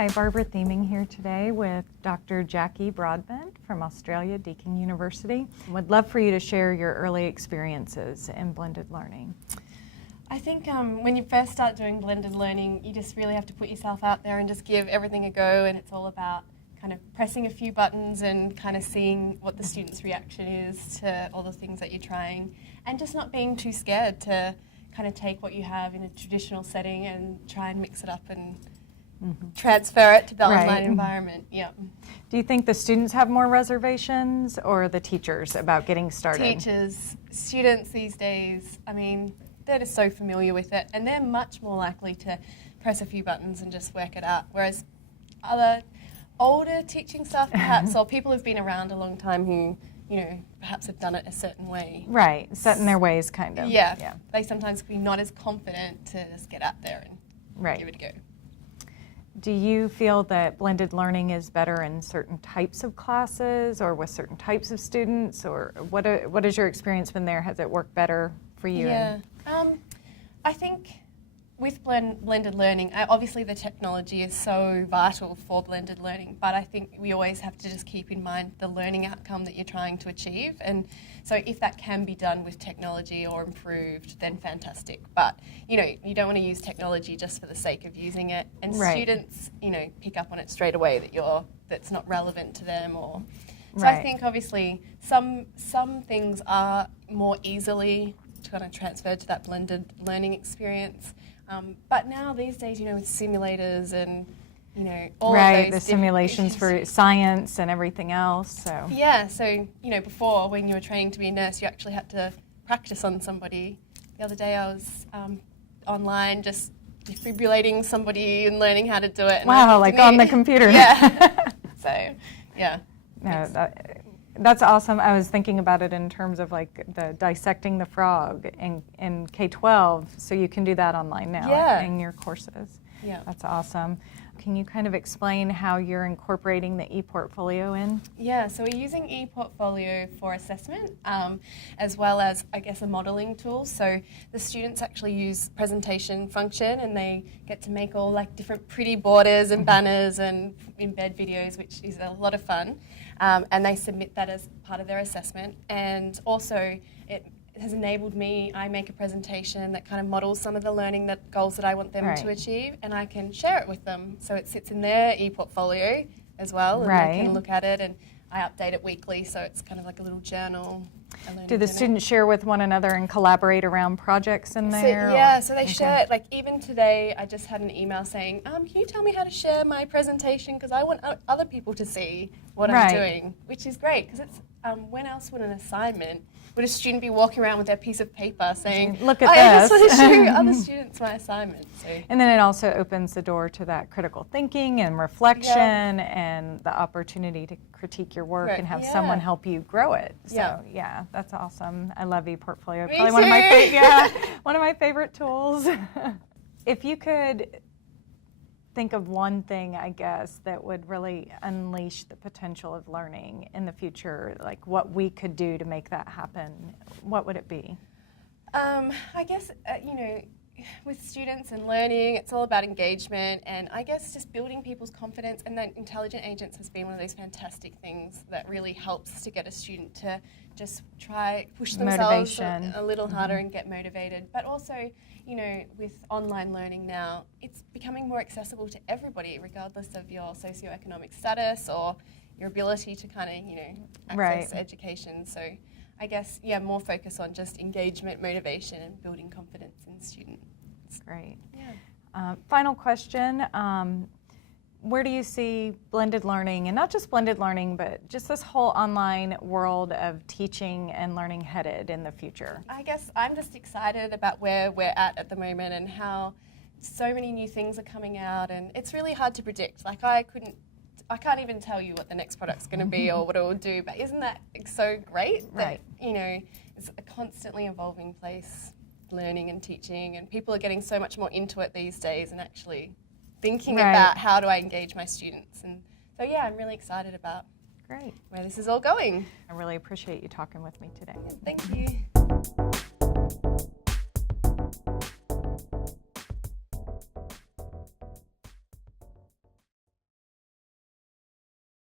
Hi, Barbra Thoeming here today with Dr. Jackie Broadbent from Australia, Deakin University. Would love for you to share your early experiences in blended learning. I think when you first start doing blended learning, you just really have to put yourself out there and just give everything a go, and it's all about kind of pressing a few buttons and kind of seeing what the student's reaction is to all the things that you're trying, and just not being too scared to kind of take what you have in a traditional setting and try and mix it up and transfer it to the online environment. Yeah. Do you think the students have more reservations or the teachers about getting started? Teachers, students these days, I mean, they're just so familiar with it, and they're much more likely to press a few buttons and just work it out, whereas other older teaching staff perhaps, or people who've been around a long time who, you know, perhaps have done it a certain way. Right, set in their ways kind of. Yeah. They sometimes be not as confident to just get out there and give it a go. Do you feel that blended learning is better in certain types of classes or with certain types of students, or what has your experience been there? Has it worked better for you? Yeah, I think with blended learning, obviously the technology is so vital for blended learning, but I think we always have to just keep in mind the learning outcome that you're trying to achieve. And so if that can be done with technology or improved, then fantastic. But, you know, you don't want to use technology just for the sake of using it. And students, you know, pick up on it straight away that that's not relevant to them. Or so I think obviously some things are more easily kind of transferred to that blended learning experience. But now these days, you know, with simulators and, you know, all of those the simulations for science and everything else. So yeah, so, you know, before when you were training to be a nurse, you actually had to practice on somebody. The other day I was online just defibrillating somebody and learning how to do it. And wow, like on the computer. Yeah. So, yeah. No, that's awesome. I was thinking about it in terms of like the dissecting the frog in K-12, so you can do that online now in your courses. Yeah. That's awesome. Can you kind of explain how you're incorporating the Eportfolio in? Yeah, so we're using Eportfolio for assessment as well as, I guess, a modelling tool. So the students actually use presentation function, and they get to make all like different pretty borders and banners and embed videos, which is a lot of fun. And they submit that as part of their assessment. And also it has enabled me, I make a presentation that kind of models some of the learning goals that I want them to achieve, and I can share it with them. So it sits in their Eportfolio as well, and they can look at it, and I update it weekly, so it's kind of like a little journal. Do the students share with one another and collaborate around projects in there? So they share it. Like even today, I just had an email saying, can you tell me how to share my presentation, because I want other people to see what I'm doing, which is great, because it's when else would an assignment, would a student be walking around with their piece of paper saying, look at I this. just want to show other students my assignment. So. And then it also opens the door to that critical thinking and reflection and the opportunity to critique your work and have someone help you grow it. So yeah, that's awesome. I love Eportfolio. Me Probably too. One of my favorite tools. If you could think of one thing, I guess, that would really unleash the potential of learning in the future, like what we could do to make that happen, what would it be? I guess, you know, with students and learning, it's all about engagement, and I guess just building people's confidence, and then intelligent agents has been one of those fantastic things that really helps to get a student to just push themselves a little harder and get motivated. But also, you know, with online learning now, it's becoming more accessible to everybody, regardless of your socioeconomic status or your ability to kind of, you know, access education. So I guess, more focus on just engagement, motivation, and building confidence in students. Great. Yeah. Final question. Where do you see blended learning, and not just blended learning, but just this whole online world of teaching and learning headed in the future? I guess I'm just excited about where we're at the moment, and how so many new things are coming out, and it's really hard to predict. Like I can't even tell you what the next product's going to be or what it will do, but isn't that so great? That, you know, it's a constantly evolving place, learning and teaching, and people are getting so much more into it these days and actually thinking about how do I engage my students. And so, yeah, I'm really excited about where this is all going. I really appreciate you talking with me today. Thank you.